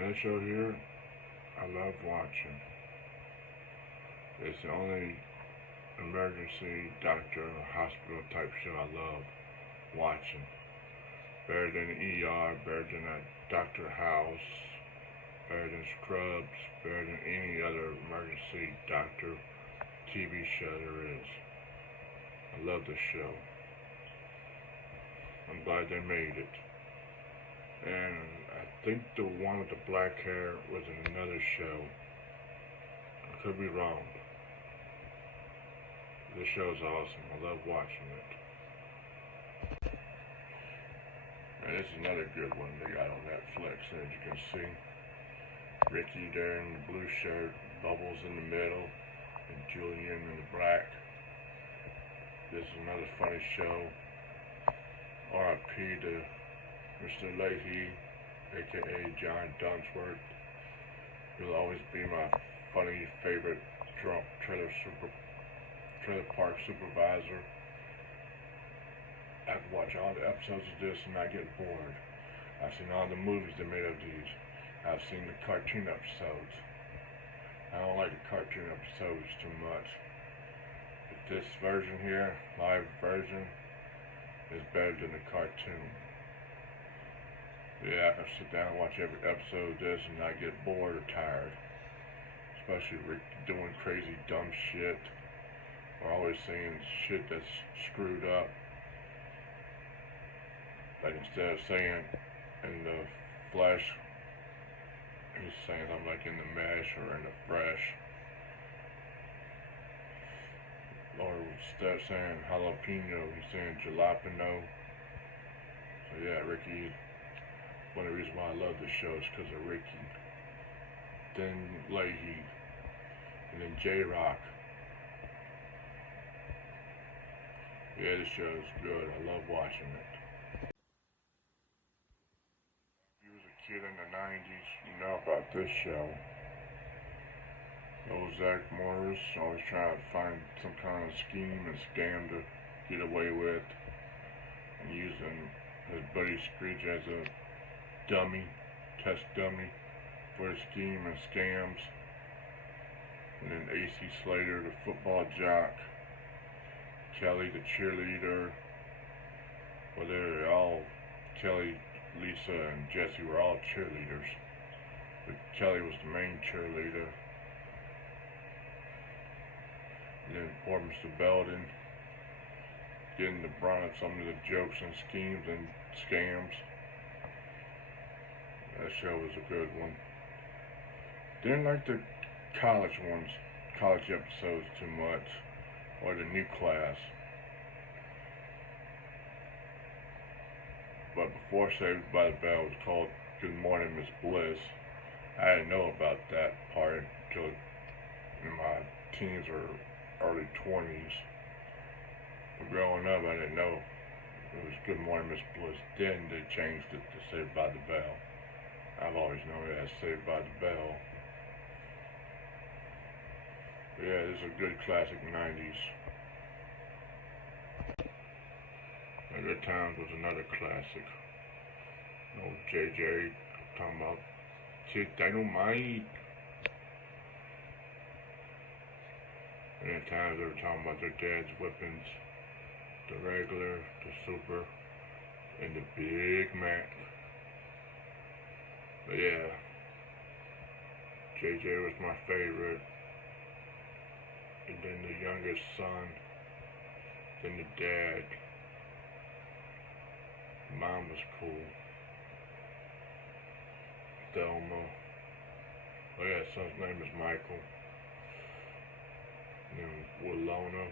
Now this show here, I love watching. It's the only emergency doctor or hospital type show I love watching. Better than ER, better than Dr. House, better than Scrubs, better than any other emergency doctor TV show there is. I love this show. I'm glad they made it. And I think the one with the black hair was in another show. I could be wrong. This show's awesome. I love watching it. And this is another good one they got on Netflix. As you can see, Ricky there in the blue shirt, Bubbles in the middle, and Julian in the black. This is another funny show. R.I.P. to Mr. Leahy, aka John Dunsworth. He'll always be my funny favorite drunk trailer park supervisor. I can watch all the episodes of this and not get bored. I've seen all the movies they made of these. I've seen the cartoon episodes. I don't like the cartoon episodes too much. But this version here, live version, is better than the cartoon. Yeah, I can sit down and watch every episode of this and not get bored or tired. Especially Rick doing crazy dumb shit. Or always saying shit that's screwed up. Like instead of saying in the flesh, he's saying I'm like in the mesh or in the fresh. Or instead of saying jalapeno, he's saying jalapeno. So yeah, Ricky, one of the reasons why I love this show is because of Ricky. Then Leahy. And then J-Rock. Yeah, this show is good. I love watching it. If you was a kid in the 90s, you know about this show. Old Zach Morris always trying to find some kind of scheme and scam to get away with. And using his buddy Screech as a dummy, test dummy for the scheme and scams. And then AC Slater, the football jock. Kelly, the cheerleader. Well, they're all, Kelly, Lisa, and Jesse were all cheerleaders. But Kelly was the main cheerleader. And then poor Mr. Belden, getting the brunt of some of the jokes and schemes and scams. That show was a good one. Didn't like the college episodes too much. Or the new class. But before Saved by the Bell was called Good Morning Miss Bliss, I didn't know about that part until in my teens or early 20s. But growing up, I didn't know it was Good Morning Miss Bliss. Then they changed it to Saved by the Bell. I've always known it as Saved by the Bell. Yeah, this is a good classic 90s. Good Times was another classic. Old JJ talking about shit dynamite. And at times they were talking about their dad's weapons. The regular, the super, and the Big Mac. But yeah, JJ was my favorite. And then the youngest son, then the dad. Mom was cool. Thelma. Oh yeah, son's name is Michael. And then Winona,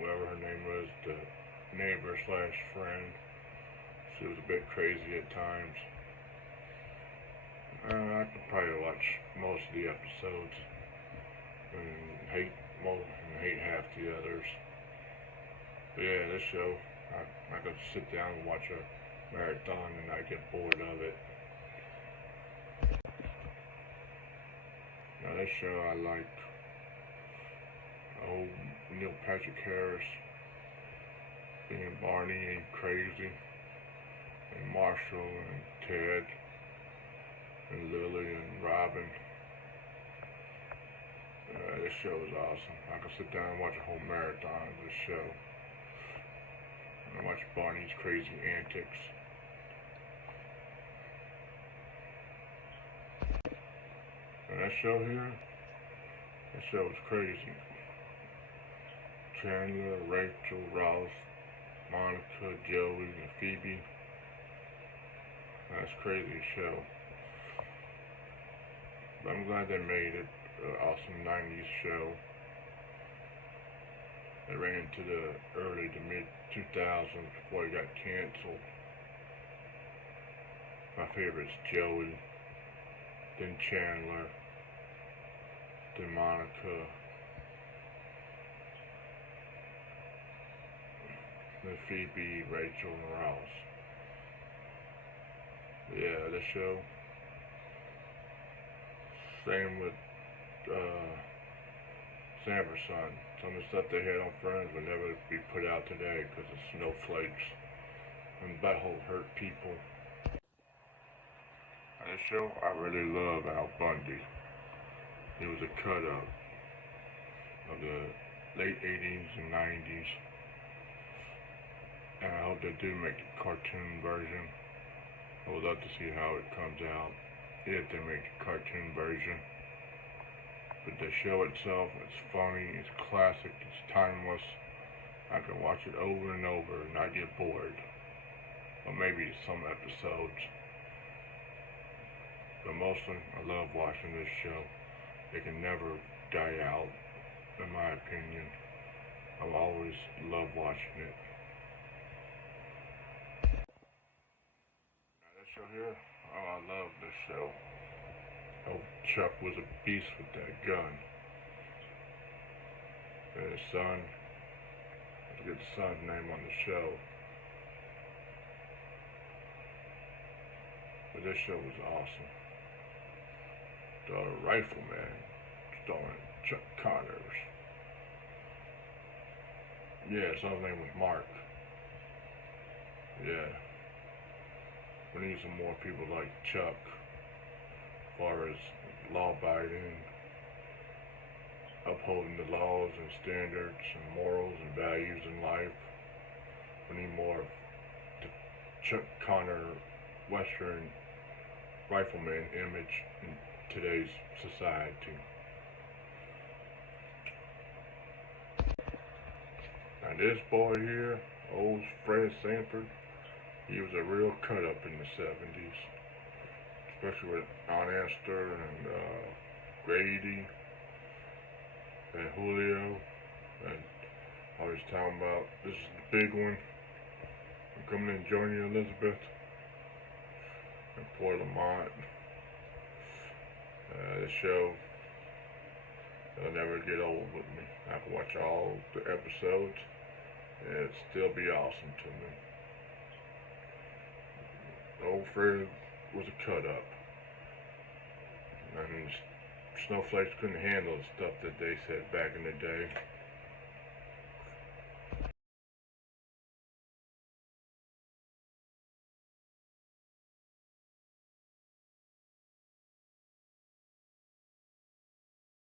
whatever her name was, the neighbor / friend. She was a bit crazy at times. I could probably watch most of the episodes and hate half the others. But yeah, this show, I could sit down and watch a marathon and not get bored of it. Now this show I like. Old Neil Patrick Harris being Barney and Crazy, and Marshall and Ted. and Lily and Robin. This show is awesome. I can sit down and watch a whole marathon of this show. And watch Barney's crazy antics. And that show here, that show is crazy. Chandler, Rachel, Ross, Monica, Joey, and Phoebe. That's a crazy show. But I'm glad they made it. Awesome 90s show. It ran into the early to mid 2000s before it got canceled. My favorite's Joey, then Chandler, then Monica, then Phoebe, Rachel, and Ross. Yeah, the show. Same with Sanford Son. Some of the stuff they had on Friends would never be put out today because of snowflakes and butthole hurt people. On this show, I really love Al Bundy. He was a cut-up of the late 80s and 90s. And I hope they do make a cartoon version. I would love to see how it comes out if they make a cartoon version. But the show itself, it's funny, it's classic, it's timeless. I can watch it over and over and not get bored. Or maybe some episodes. But mostly, I love watching this show. It can never die out, in my opinion. I've always loved watching it. Now this show here, oh, I love this show. Oh, Chuck was a beast with that gun. And his son, I forget the son's name on the show. But this show was awesome. The Rifleman, starring Chuck Connors. Yeah, his son's name was Mark. Yeah. We need some more people like Chuck. As far as law-abiding, upholding the laws and standards and morals and values in life. We need more of the Chuck Connor Western rifleman image in today's society. Now this boy here, old Fred Sanford, he was a real cut-up in the 70s. Especially with Aunt Esther and Grady and Julio, and I was talking about this is the big one. I'm coming in joining you, Elizabeth, and Port Lamont. The show, it'll never get old with me. I can watch all the episodes, and it'll still be awesome to me. Old Fred was a cut-up. I mean, snowflakes couldn't handle the stuff that they said back in the day.